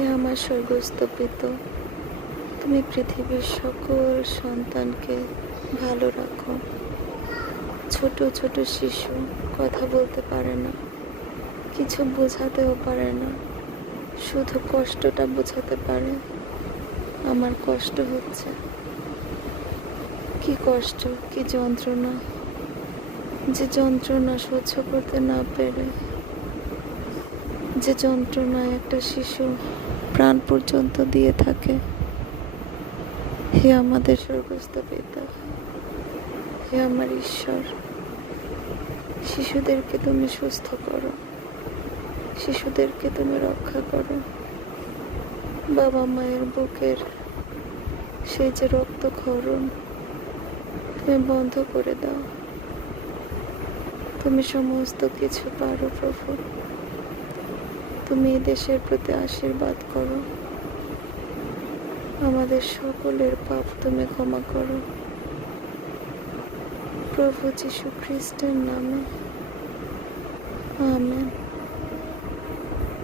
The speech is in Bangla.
হে আমার স্বর্গস্থ পিতা, তুমি পৃথিবীর সকল সন্তানকে ভালো রাখো। ছোট ছোট শিশু কথা বলতে পারে না, কিছু বোঝাতেও পারে না, শুধু কষ্টটা বোঝাতে পারে। আমার কষ্ট হচ্ছে, কি কষ্ট, কি যন্ত্রণা, যে যন্ত্রণা সহ্য করতে না পেরে, যে যন্ত্রণায় একটা শিশু প্রাণ পর্যন্ত দিয়ে থাকে। হে আমাদের স্বর্গস্থ পিতা, হে আমার ঈশ্বর, শিশুদেরকে তুমি সুস্থ করো, শিশুদেরকে তুমি রক্ষা করো। বাবা মায়ের বুকের সেই যে রক্তক্ষরণ তুমি বন্ধ করে দাও। তুমি সমস্ত কিছু পারো প্রভু। তুমি এই দেশের প্রতি আশীর্বাদ করো, আমাদের সকলের পাপ তুমি ক্ষমা করো প্রভু যীশু খ্রিস্টের নামে, আমেন।